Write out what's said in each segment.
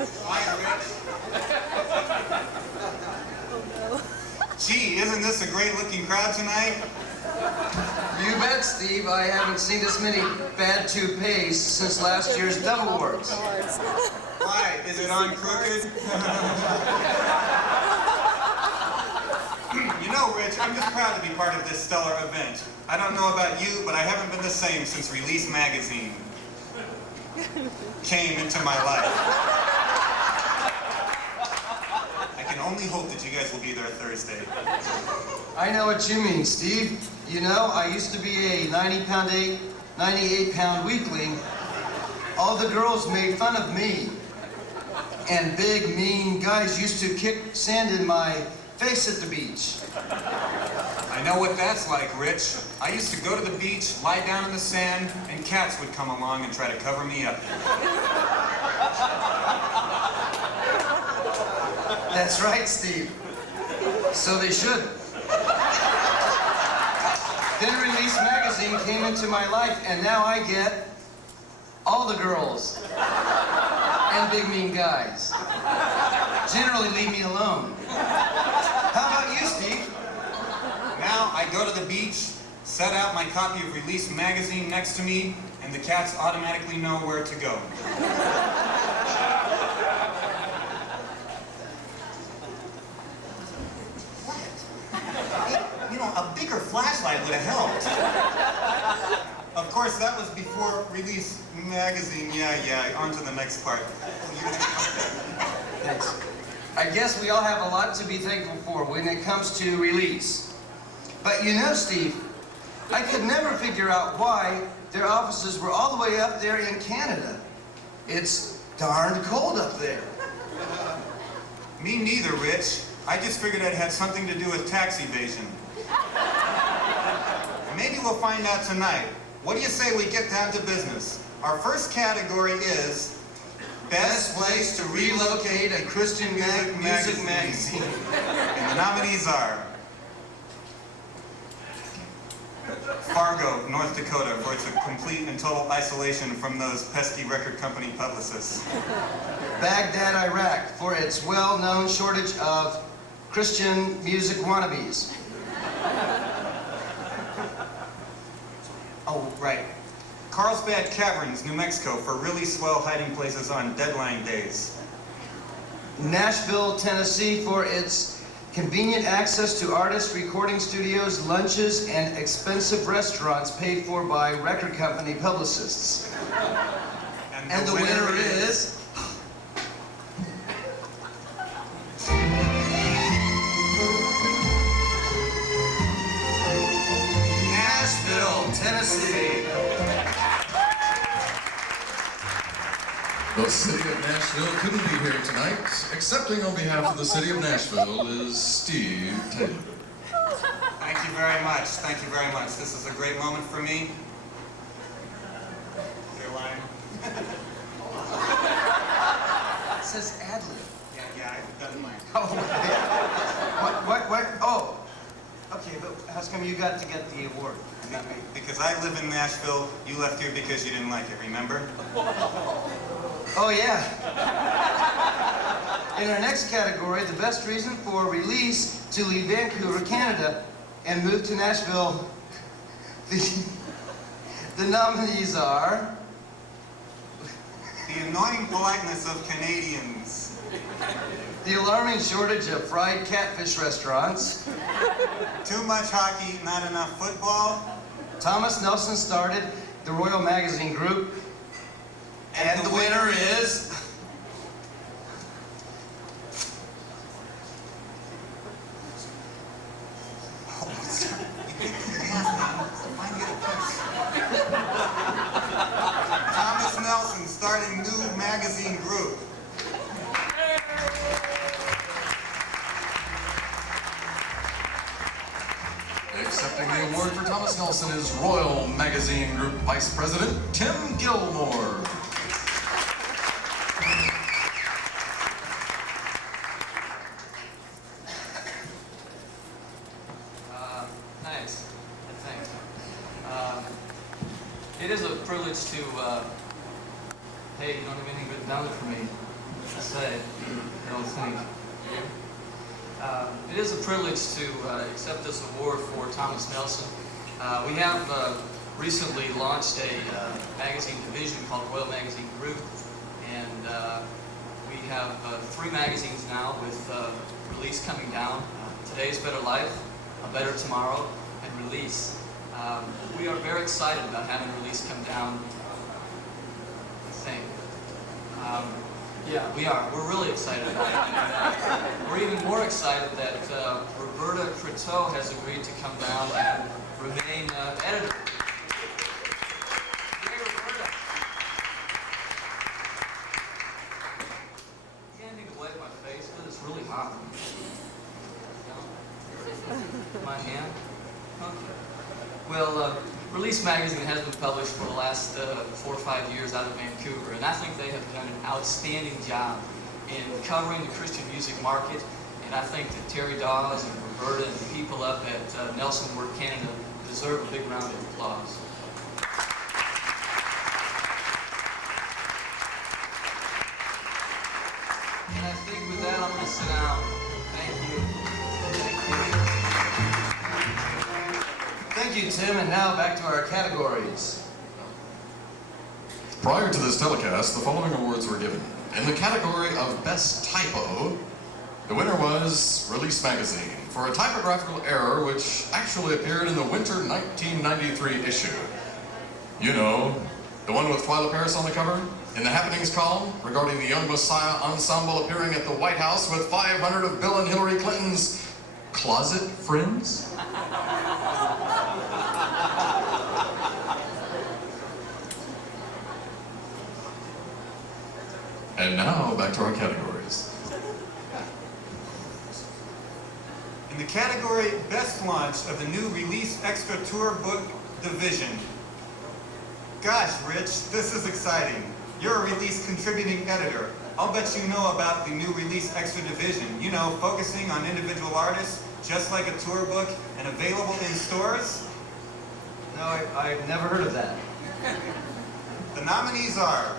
Hi, Rich. Gee, isn't this a great-looking crowd tonight? You bet, Steve. I haven't seen this many bad toupees since last year's Dove Awards. Why? Is it on crooked? You know, Rich, I'm just proud to be part of this stellar event. I don't know about you, but I haven't been the same since Release Magazine came into my life. I can only hope that you guys will be there Thursday. I know what you mean, Steve. You know, I used to be a 98-pound weakling. All the girls made fun of me. And big, mean guys used to kick sand in my face at the beach. I know what that's like, Rich. I used to go to the beach, lie down in the sand, and cats would come along and try to cover me up. That's right, Steve. So they should. Then Release Magazine came into my life, and now I get all the girls and big mean guys. Generally leave me alone. How about you, Steve? Now I go to the beach, set out my copy of Release Magazine next to me, and the cats automatically know where to go. You know, a bigger flashlight would have helped. Of course, that was before Release Magazine. Yeah, on to the next part. Thanks. I guess we all have a lot to be thankful for when it comes to Release. But you know, Steve, I could never figure out why their offices were all the way up there in Canada. It's darned cold up there. Me neither, Rich. I just figured it had something to do with tax evasion. Maybe we'll find out tonight. What do you say we get down to business? Our first category is Best Place to Relocate a Christian Music Magazine. And the nominees are Fargo, North Dakota, for its complete and total isolation from those pesky record company publicists. Baghdad, Iraq, for its well-known shortage of Christian music wannabes. Oh, right. Carlsbad Caverns, New Mexico, for really swell hiding places on deadline days. Nashville, Tennessee, for its convenient access to artists, recording studios, lunches, and expensive restaurants paid for by record company publicists. And the winner is... Nashville, Tennessee. The city of Nashville couldn't be here tonight. Accepting on behalf of the city of Nashville is Steve Taylor. Thank you very much. Thank you very much. This is a great moment for me. You're lying. It says ad-lib. Yeah, I've done mine. Oh, what? Oh, okay, but how come you got to get the award? Not me. Because I live in Nashville, you left here because you didn't like it, remember? Oh, yeah. In our next category, the best reason for Release to leave Vancouver, Canada, and move to Nashville, the nominees are... The annoying politeness of Canadians. The alarming shortage of fried catfish restaurants. Too much hockey, not enough football. Thomas Nelson started the Royal Magazine Group. And the winner is... Thomas Nelson starting new magazine group. Accepting the award for Thomas Nelson is Royal Magazine Group Vice President Tim Gilmore. Thanks. It is a privilege to, hey, you don't have anything good done for me. to say. I don't think. It is a privilege to accept this award for Thomas Nelson. We have recently launched a magazine division called Royal Magazine Group, and we have 3 magazines now with release coming down. Today's Better Life, A Better Tomorrow, and Release. We are very excited about having Release come down, I think. Yeah, we are. We're really excited about it. We're even more excited that Roberta Croteau has agreed to come down and remain editor. Yay, Roberta! You can't even wipe my face because it's really hot. No? My hand? Okay. Well, Release Magazine has been published for the last 4 or 5 years out of Vancouver, and I think they have done an outstanding job in covering the Christian music market, and I think that Terry Dawes and Roberta and the people up at Nelson Word Canada deserve a big round of applause. And I think with that, I'm going to sit down. Thank you. Thank you. Thank you, Tim, and now back to our categories. Prior to this telecast, the following awards were given. In the category of Best Typo, the winner was Release Magazine for a typographical error which actually appeared in the winter 1993 issue. You know, the one with Twyla Paris on the cover? In the Happenings column, regarding the Young Messiah ensemble appearing at the White House with 500 of Bill and Hillary Clinton's closet friends? And now, back to our categories. In the category Best Launch of the new Release Extra Tour Book Division. Gosh, Rich, this is exciting. You're a Release contributing editor. I'll bet you know about the new Release Extra Division. You know, focusing on individual artists, just like a tour book, and available in stores. No, I've never heard of that. The nominees are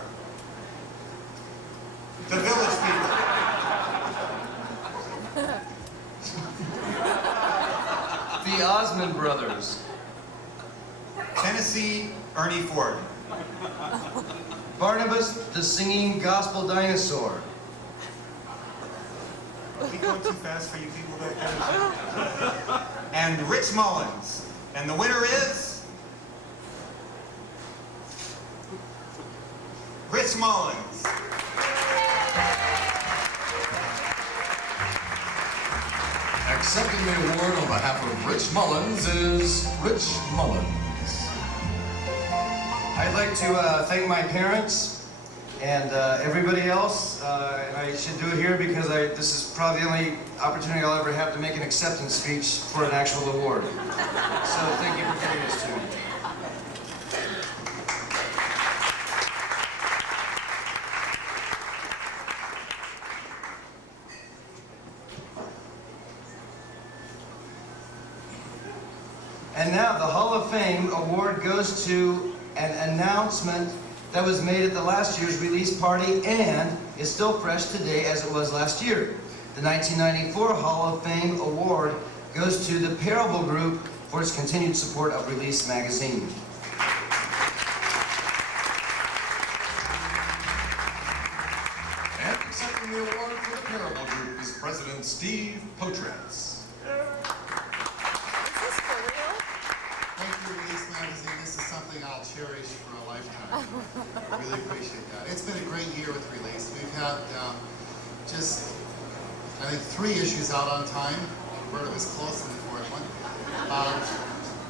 The Village People, The Osmond Brothers, Tennessee Ernie Ford, Barnabas the Singing Gospel Dinosaur, are we going too fast for you people back there? And Rich Mullins. And the winner is Rich Mullins. Accepting the award on behalf of Rich Mullins is Rich Mullins. I'd like to thank my parents and everybody else. And I should do it here because this is probably the only opportunity I'll ever have to make an acceptance speech for an actual award. So thank you for giving this to me. And now the Hall of Fame award goes to an announcement that was made at the last year's release party and is still fresh today as it was last year. The 1994 Hall of Fame award goes to the Parable Group for its continued support of Release Magazine. And accepting the award for the Parable Group is President Steve Potratz. Thank you, Release Magazine. This is something I'll cherish for a lifetime. I really appreciate that. It's been a great year with Release. We've had just, I think, 3 issues out on time. Roberta was close in the 4th one.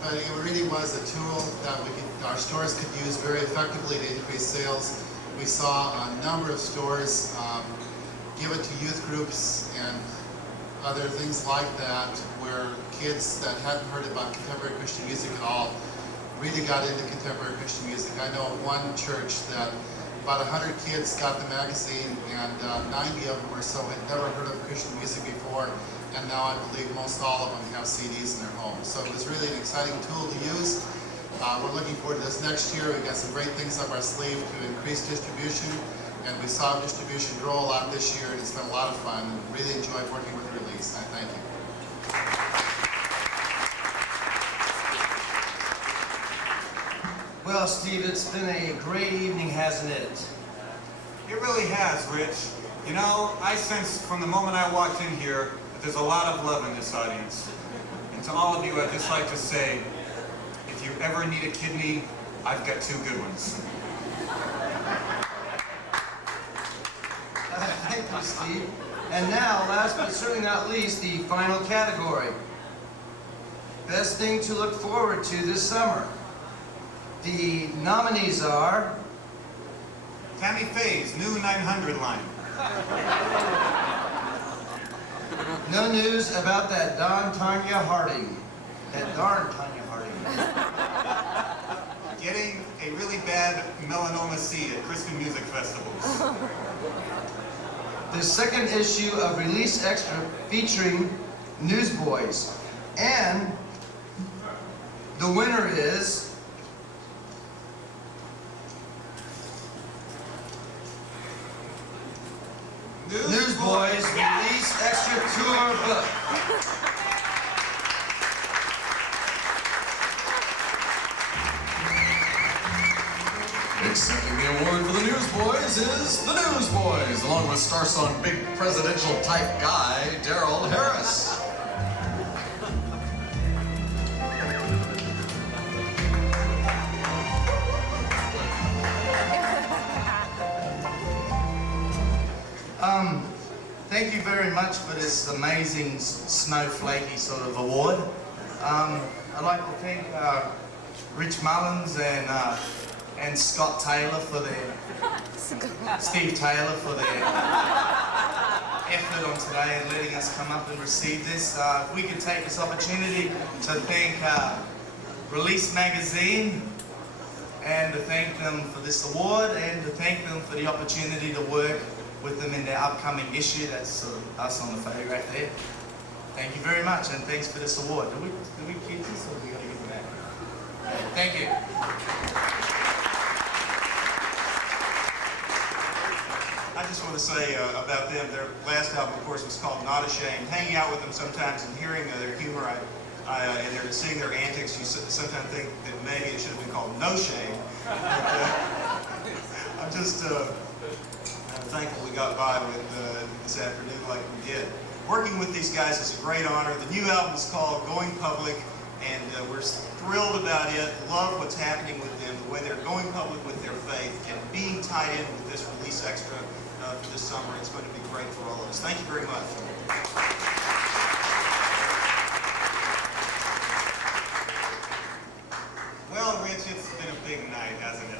But it really was a tool that our stores could use very effectively to increase sales. We saw a number of stores give it to youth groups and other things like that, where kids that hadn't heard about contemporary Christian music at all really got into contemporary Christian music. I know of one church that about 100 kids got the magazine, and 90 of them or so had never heard of Christian music before, and now I believe most all of them have CDs in their homes. So it was really an exciting tool to use. We're looking forward to this next year. We've got some great things up our sleeve to increase distribution And we saw distribution grow a lot this year, and it's been a lot of fun. Really enjoyed working with Release. I thank you. Well, Steve, it's been a great evening, hasn't it? It really has, Rich. You know, I sense from the moment I walked in here that there's a lot of love in this audience. And to all of you, I'd just like to say, if you ever need a kidney, I've got 2 good ones. Thank you, Steve. And now, last but certainly not least, the final category. Best thing to look forward to this summer. The nominees are... Tammy Faye's new 900 line. No news about that Don Tanya Harding. That darn Tanya Harding. Getting a really bad melanoma seed at Christian music festivals. The second issue of Release Extra featuring Newsboys. And the winner is... Newsboys Release Extra Tour Book. Accepting the award for the Newsboys is the Newsboys, along with star-sung big presidential type guy, Daryl Harris. Thank you very much for this amazing snowflakey sort of award. I'd like to thank Rich Mullins and Scott Taylor for their, Steve Taylor for their effort on today and letting us come up and receive this. If we could take this opportunity to thank Release Magazine and to thank them for this award and to thank them for the opportunity to work with them in their upcoming issue. That's sort of us on the photograph there. Thank you very much, and thanks for this award. Do we keep this, or do we got to give it back? Thank you. I just want to say about them, their last album, of course, was called Not Ashamed. Hanging out with them sometimes and hearing their humor and seeing their antics, you sometimes think that maybe it should have been called No Shame. But, I'm just thankful we got by with this afternoon like we did. Working with these guys is a great honor. The new album is called Going Public, and we're thrilled about it. Love what's happening with them, the way they're going public with their faith, and being tied in with this Release Extra for this summer. It's going to be great for all of us. Thank you very much. Well, Rich, it's been a big night, hasn't it?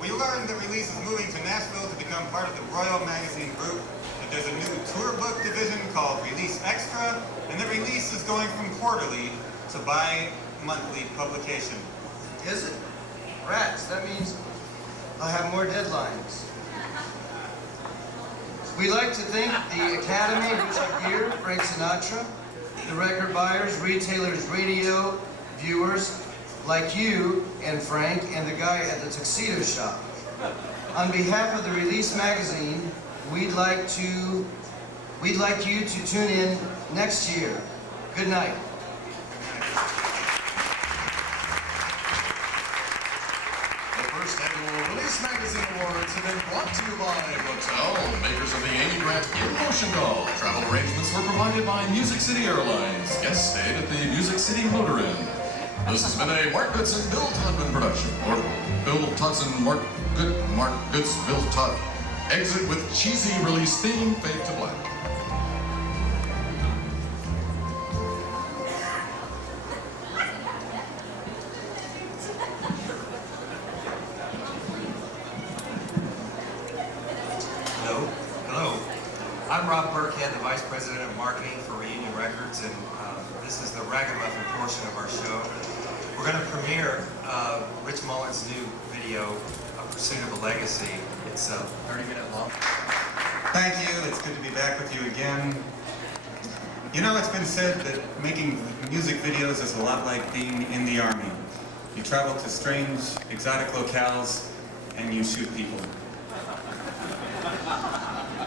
We learned that Release is moving to Nashville to become part of the Royal Magazine Group, that there's a new tour book division called Release Extra, and that Release is going from quarterly to bi-monthly publication. Is it? Rats, that means I'll have more deadlines. We'd like to thank the Academy, Richard Gere, Frank Sinatra, the record buyers, retailers, radio viewers, like you and Frank and the guy at the tuxedo shop. On behalf of the Release Magazine, we'd like you to tune in next year. Good night. The first annual Release Magazine Awards have been brought to you by Motel, makers of the Amy Grant In Motion doll. Travel arrangements were provided by Music City Airlines. Guest stayed at the Music City Motor Inn. This has been a Mark Goodson, Bill Todman production. Or Bill Todson, Mark Goods, Bill Todd. Exit with cheesy release theme, Fade to Black. Hello. I'm Rob Burkhead, the Vice President of Marketing for Reunion Records, and this is the ragamuffin portion of our show. We're going to premiere Rich Mullins' new video, A Pursuit of a Legacy. It's 30-minute long. Thank you. It's good to be back with you again. You know, it's been said that making music videos is a lot like being in the Army. You travel to strange, exotic locales, and you shoot people.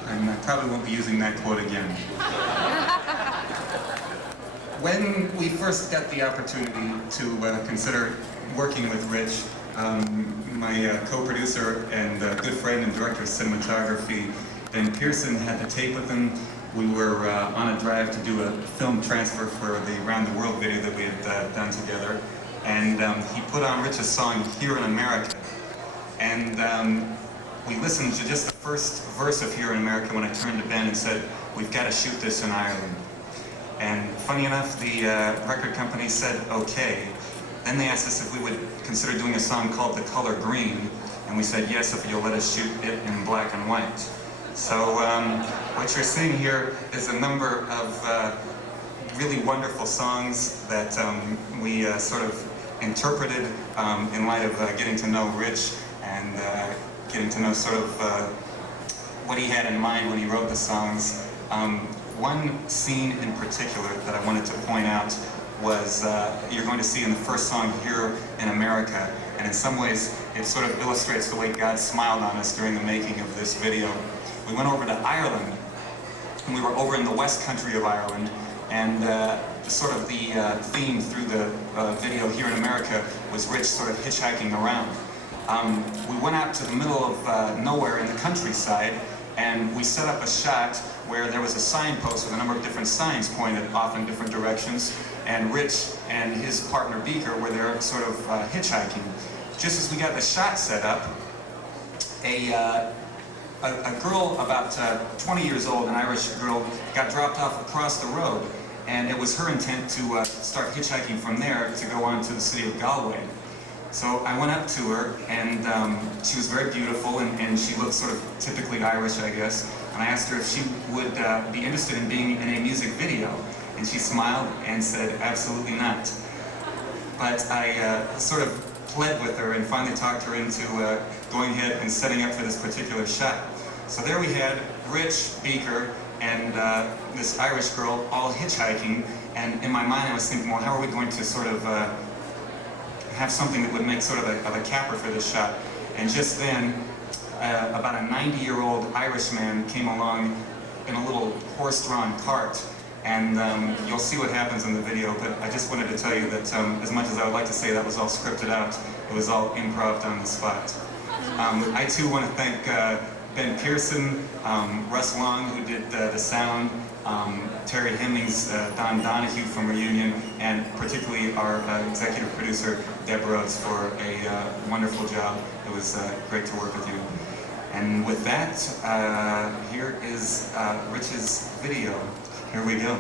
And I probably won't be using that quote again. When we first got the opportunity to consider working with Rich, my co-producer and good friend and director of cinematography, Ben Pearson, had the tape with him. We were on a drive to do a film transfer for the Around the World video that we had done together. And he put on Rich's song, Here in America. And we listened to just the first verse of Here in America when I turned to Ben and said, we've got to shoot this in Ireland. And funny enough, the record company said, okay. Then they asked us if we would consider doing a song called The Color Green. And we said, yes, if you'll let us shoot it in black and white. So what you're seeing here is a number of really wonderful songs that we sort of interpreted in light of getting to know Rich and getting to know sort of what he had in mind when he wrote the songs. One scene in particular that I wanted to point out was you're going to see in the first song, Here in America, and in some ways it sort of illustrates the way God smiled on us during the making of this video. We went over to Ireland, and we were over in the West Country of Ireland, and sort of the theme through the video Here in America was Rich sort of hitchhiking around. We went out to the middle of nowhere in the countryside, and we set up a shot where there was a signpost with a number of different signs pointed off in different directions, and Rich and his partner Beaker were there sort of hitchhiking. Just as we got the shot set up, a girl about 20 years old, an Irish girl, got dropped off across the road, and it was her intent to start hitchhiking from there to go on to the city of Galway. So I went up to her, and she was very beautiful, and she looked sort of typically Irish, I guess, and I asked her if she would be interested in being in a music video, and she smiled and said, absolutely not. But I sort of pled with her and finally talked her into going ahead and setting up for this particular shot. So there we had Rich, Beaker, and this Irish girl all hitchhiking, and in my mind I was thinking, well, how are we going to sort of have something that would make sort of a capper for this shot? And just then, about a 90-year-old Irishman came along in a little horse-drawn cart, and you'll see what happens in the video, but I just wanted to tell you that as much as I would like to say that was all scripted out, it was all improv on the spot. I too want to thank Ben Pearson, Russ Long, who did the sound, Terry Hemmings, Don Donahue from Reunion, and particularly our executive producer, Deb Rhodes, for a wonderful job. It was great to work with you. And with that, here is Rich's video. Here we go.